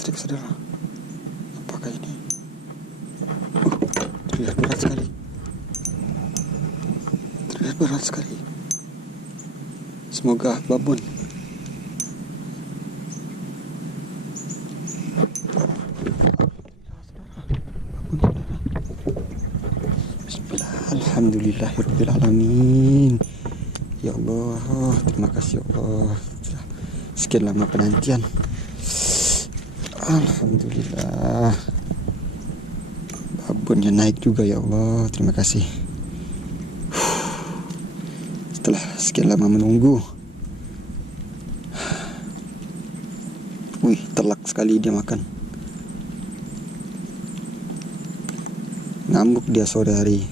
listrik, saudara. Apakah ini? Terlihat berat sekali. Terlihat berat sekali. Semoga babon. Bismillah, alhamdulillahirrahmanirrahim. Ya Allah, terima kasih ya Allah. Sekian lama penantian. Alhamdulillah. Babonnya naik juga ya Allah. Terima kasih. Setelah sekian lama menunggu. Wih, telak sekali dia makan. Ngambuk dia sore hari.